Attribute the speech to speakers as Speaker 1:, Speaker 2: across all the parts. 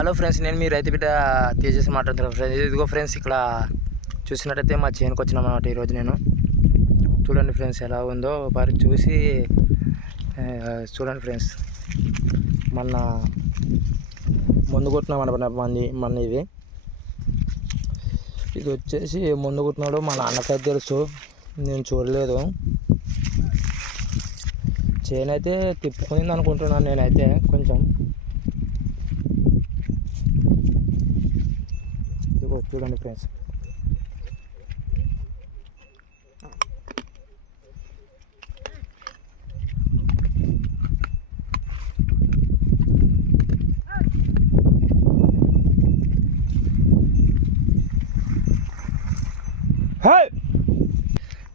Speaker 1: Hello friends నేను మీ రైతు బిడ్డ తేజస్ మాట్లాడుతున్నాను ఫ్రెండ్స్. ఇదిగో ఫ్రెండ్స్ ఇక్కడ చూసినట్టయితే మా చేనుకు వచ్చినాం ఈరోజు నేను. చూడండి ఫ్రెండ్స్ ఎలా ఉందో వారి చూసి చూడండి ఫ్రెండ్స్. మొన్న ముందు కొట్టినాం అనమాట మంది మన ఇది. ఇది వచ్చేసి ముందు కొట్టినాడు మా నాన్నకైతే తెలుసు. నేను చూడలేదు. చేనైతే తిప్పుకుంది అనుకుంటున్నాను నేనైతే కొంచెం. ఇదిగో చూడండి ఫ్రెండ్స్.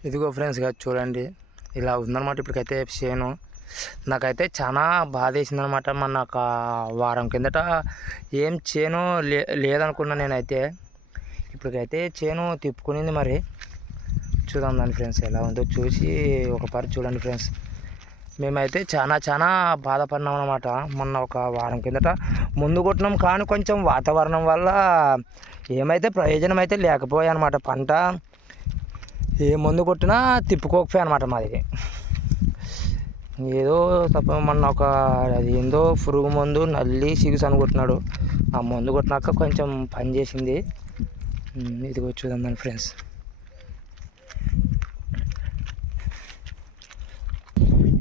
Speaker 1: ఇదిగో ఫ్రెండ్స్గా చూడండి ఇలా ఉందన్నమాట ఇప్పటికైతే చేను నాకైతే చాలా బాధ వేసిందనమాట మన ఒక వారం కిందట ఏం చేను లే లేదనుకున్నా నేనైతే. ఇప్పటికైతే చేను తిప్పుకునింది మరి. చూద్దాం దాని ఫ్రెండ్స్ ఎలా ఉందో చూసి ఒక పరి చూడండి ఫ్రెండ్స్. మేమైతే చాలా చాలా బాధపడినాం అనమాట మొన్న ఒక వారం కిందట ముందు కొట్టినాం కానీ కొంచెం వాతావరణం వల్ల ఏమైతే ప్రయోజనం అయితే లేకపోయా అనమాట పంట ఏ మందు కొట్టినా తిప్పుకోకపోయా అనమాట మాది. ఏదో తప్ప మొన్న ఒక అది ఏందో పురుగు మందు నల్లి సిగుసు అని కొట్టినాడు. ఆ మందు కొట్టినాక కొంచెం పని చేసింది. ఇదిగో చూద్దాం దాని ఫ్రెండ్స్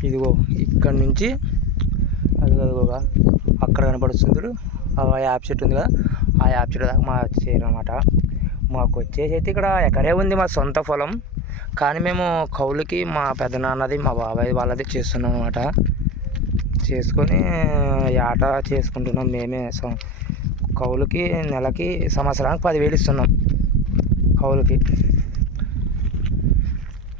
Speaker 1: ఇదిగో ఇక్కడ నుంచి అది అదిగోగా అక్కడ కనపడుతుంది ఆ యాప్ చెట్టు ఉంది కదా ఆ యాప్ చెట్టు దాకా మా చేరు మాకు వచ్చేసి అయితే ఇక్కడ ఎక్కడే ఉంది మా సొంత పొలం. కానీ మేము కౌలుకి మా పెదనాన్నది మా బాబాయ్ వాళ్ళది చేస్తున్నాం అనమాట చేసుకొని ఆట చేసుకుంటున్నాం మేమే. సం- కౌలుకి నెలకి సంవత్సరానికి పదివేలు ఇస్తున్నాం. కౌలుకి.